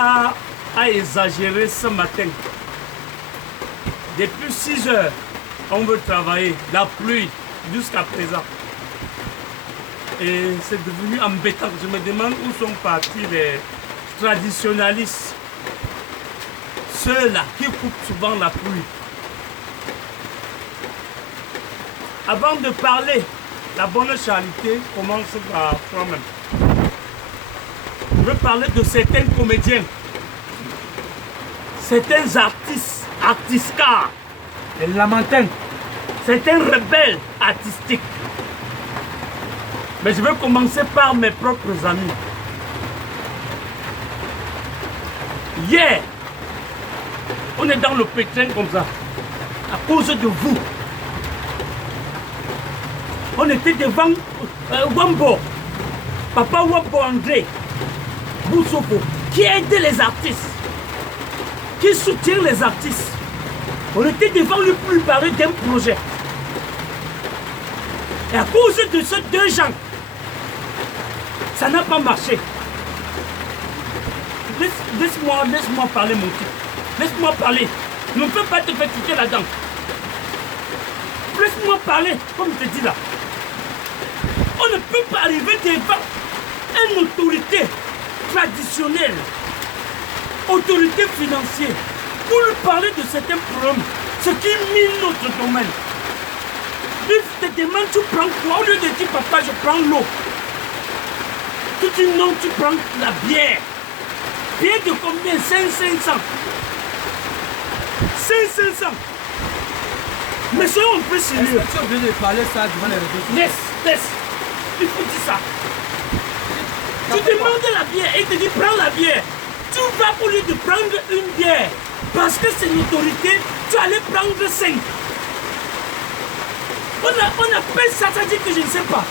a exagéré ce matin. Depuis 6 heures, on veut travailler, la pluie, jusqu'à présent. Et c'est devenu embêtant. Je me demande où sont partis les traditionnalistes. Ceux-là qui coupent souvent la pluie. Avant de parler, la bonne charité commence par toi-même. Je veux parler de certains comédiens, certains artistes, artistes-cars, les lamentins, certains rebelles artistiques. Mais je vais commencer par mes propres amis. Hier, on est dans le pétrin comme ça, à cause de vous. On était devant Wambo, Papa Wambo André, Boussoko, qui aide les artistes, qui soutient les artistes. On était devant lui pour lui parler d'un projet. Et à cause de ces deux gens, ça n'a pas marché. Laisse-moi parler, mon type. Laisse-moi parler. Ne me fais pas te faire quitter là-dedans. Laisse-moi parler, comme je te dis là. On ne peut pas arriver devant une autorité traditionnelle, autorité financière, pour lui parler de certains problèmes, ce qui mine notre domaine. Il te demande, tu prends quoi? Au lieu de dire, papa, je prends l'eau. Tu dis non, tu prends la bière. Bière de combien? 500. 500. Mais soyons un peu sérieux. Tu es obligé de parler ça devant les réseaux? Laisse. Il faut dire ça. Tu demandes la bière et il te dit prends la bière. Tu vas pour lui de prendre une bière. Parce que c'est une autorité, tu allais prendre 5. On appelle ça, ça dit que je ne sais pas.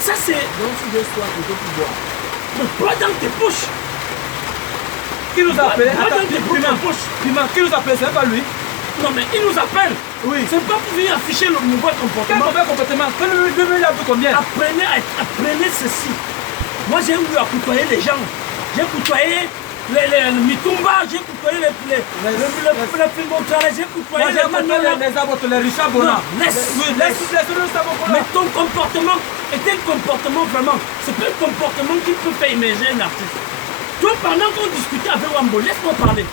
Ça c'est... Donc tu veux soir plutôt pour boire. Mais bois dans tes poches. Qui nous a appelé? Bois dans tes poches. Qui nous a appelé? C'est pas lui? Non mais il nous appelle. Oui. C'est pas pour venir afficher le mauvais Quel comportement. mauvais comportement? Il a vu combien? Apprenez ceci. Moi j'ai eu à côtoyer les gens. J'ai côtoyé les Mitumba, j'ai côtoyé les Fingontrale, j'ai côtoyé les Manola. Les abortes, les Richard Bona. Laisse. Mais Mais ton comportement est un comportement vraiment. C'est pas un comportement qui peut faire émerger un artiste. Toi, pendant qu'on discutait avec Wambo, laisse-moi parler.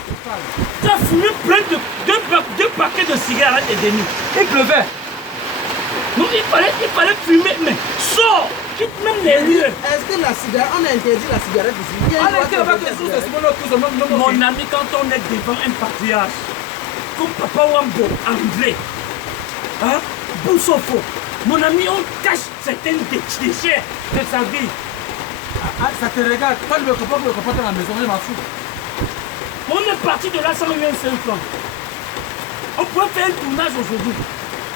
Tu as fumé plein de deux paquets de cigarettes et demi. il pleuvait. Donc il fallait fumer, mais sors, quitte même les lieux. Est-ce que la cigarette, on a interdit la cigarette ici? Mon ami, quand on est devant un patriarche, comme Papa Wambo, André, hein, Boussofo, mon ami, on cache certains déchets de sa vie. Ça te regarde. Toi, tu me comprends dans la maison, je m'en fous. On est parti de là sans rien 5 francs. On pouvait faire un tournage aujourd'hui.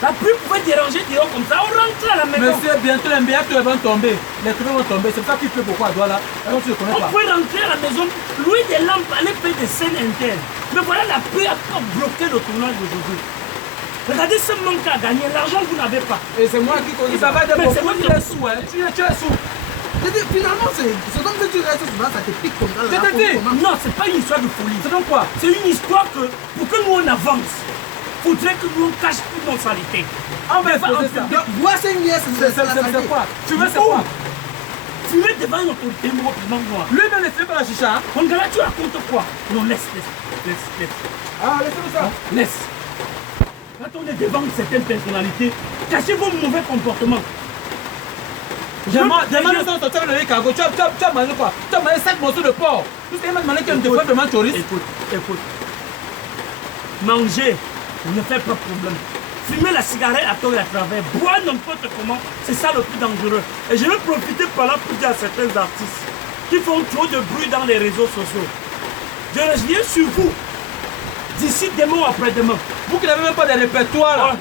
La pluie pouvait déranger dehors comme ça, on rentre à la maison. Monsieur, bientôt les meilleurs vont tomber. Les trucs vont tomber. C'est ça qu'il fait beaucoup à Douala là. Alors, tu ne connais On pas. pouvait rentrer à la maison, louer des lampes, aller faire des scènes internes. Mais voilà, la pluie a bloqué le tournage d'aujourd'hui. Regardez ce manque à gagner, l'argent vous n'avez pas. Et c'est moi qui connais. Ça va de Mais c'est beaucoup. moi Tu es sous, hein. Tu es sous. Finalement, c'est comme que tu restes souvent, ça te pique comme ça. Je te dis. Non, c'est pas une histoire de folie. C'est donc quoi? C'est une histoire que, pour que nous on avance, il faudrait que nous on cache toutes nos saletés. On va exposer ça. Bois 5 bières, C'est quoi? Tu veux c'est quoi? Fumer devant une autorité noire. Lui-même ne fait pas la chicha. On dirait tu racontes quoi? Non, laisse. Ah, laissez-nous ça. Laisse. Quand on est devant certaines personnalités, cachez vos mauvais comportements. Demande ça, tu as le cargo, tu as mangé quoi? Tu as mangé 5 morceaux de porc. Tu t'es demandé que tu devrais vraiment touriste. Écoute. Manger ne fait pas problème. Fumer la cigarette à tort et à travers, boire n'importe comment, c'est ça le plus dangereux. Et je vais profiter par là pour dire à certains artistes qui font trop de bruit dans les réseaux sociaux. Je reviens sur vous d'ici demain ou après-demain. Vous qui n'avez même pas de répertoire là.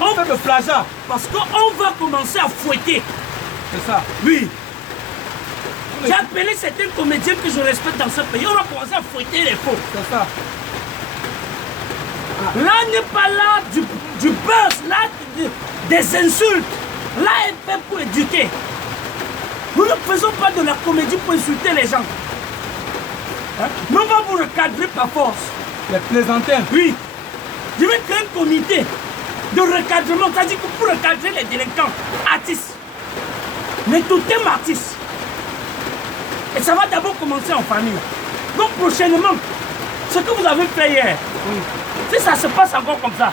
On fait le flageat. Parce qu'on va commencer à fouetter. C'est ça. Oui. J'ai appelé certains comédiens que je respecte dans ce pays. On va commencer à fouetter les faux. C'est ça. Là n'est pas là du buzz, là des insultes. Là est fait pour éduquer. Nous ne faisons pas de la comédie pour insulter les gens. Hein? Mais on va vous recadrer par force. Les plaisantins. Oui. Je vais créer un comité de recadrement. C'est-à-dire que pour recadrer les délinquants, artistes, les totems artistes. Et ça va d'abord commencer en famille. Donc prochainement, ce que vous avez fait hier, si ça se passe encore comme ça,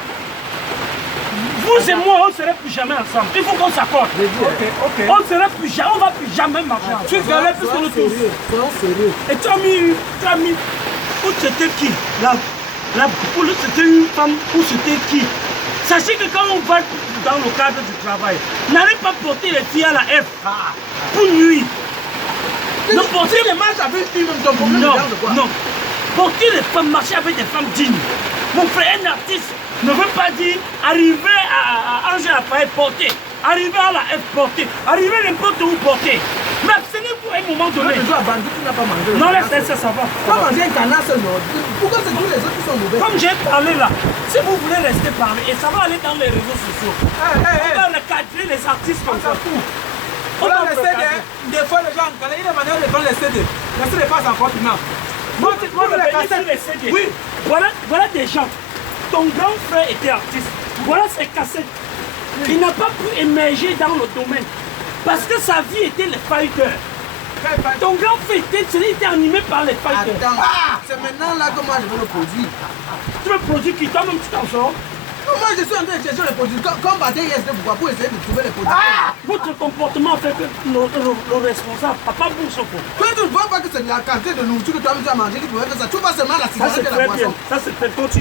vous et moi, on ne serait plus jamais ensemble. Il faut qu'on s'accorde. Ok. On ne serait plus jamais, on va plus jamais marcher ensemble. Tu galères plus que nous tous. Soyons sérieux. Et tu as mis, où c'était qui? La poule, c'était une femme, où c'était qui? Sachez que quand on va dans le cadre du travail, n'allez pas porter les filles à la F pour nuire. Non, porter les matchs avec une même ton problème. Non. Porter les femmes, marcher avec des femmes dignes. Mon frère, un artiste ne veut pas dire arriver à Angers Raphaël porter, arriver à la F porter, arriver n'importe où porter. Mais abstenez-vous à un moment donné. Tu as vendu, tu n'as pas mangé. Non, laisse ça va. Pas manger un canard seul, non. Pourquoi c'est tous les autres qui sont mauvais? Comme j'ai parlé là, si vous voulez rester parler, et ça va aller dans les réseaux sociaux, on va recadrer les artistes comme ça. Voilà les CD, des fois les gens, quand il y a des manières de prendre les CD, les CD passent en continent. Moi, les cassettes. Oui, voilà des gens. Ton grand frère était artiste. Voilà ses cassettes. Il n'a pas pu émerger dans le domaine. Parce que sa vie était les fighters. Ton grand frère était animé par les fighters. Attends, c'est maintenant là que moi je veux le produire. Tu veux produire qui? Toi-même tu t'en sors. Non, moi je suis en train de chercher les produits. Comme Baté hier, c'était pourquoi? Pour essayer de trouver les produits. Votre comportement fait que le responsable, papa Bousso. Toi, tu ne vois pas que c'est de la quantité de nourriture que toi-même tu as mangé qui pouvait faire ça. Tu vois seulement la Ça cigarette c'est et la très boisson. bien. Ça c'est très bien.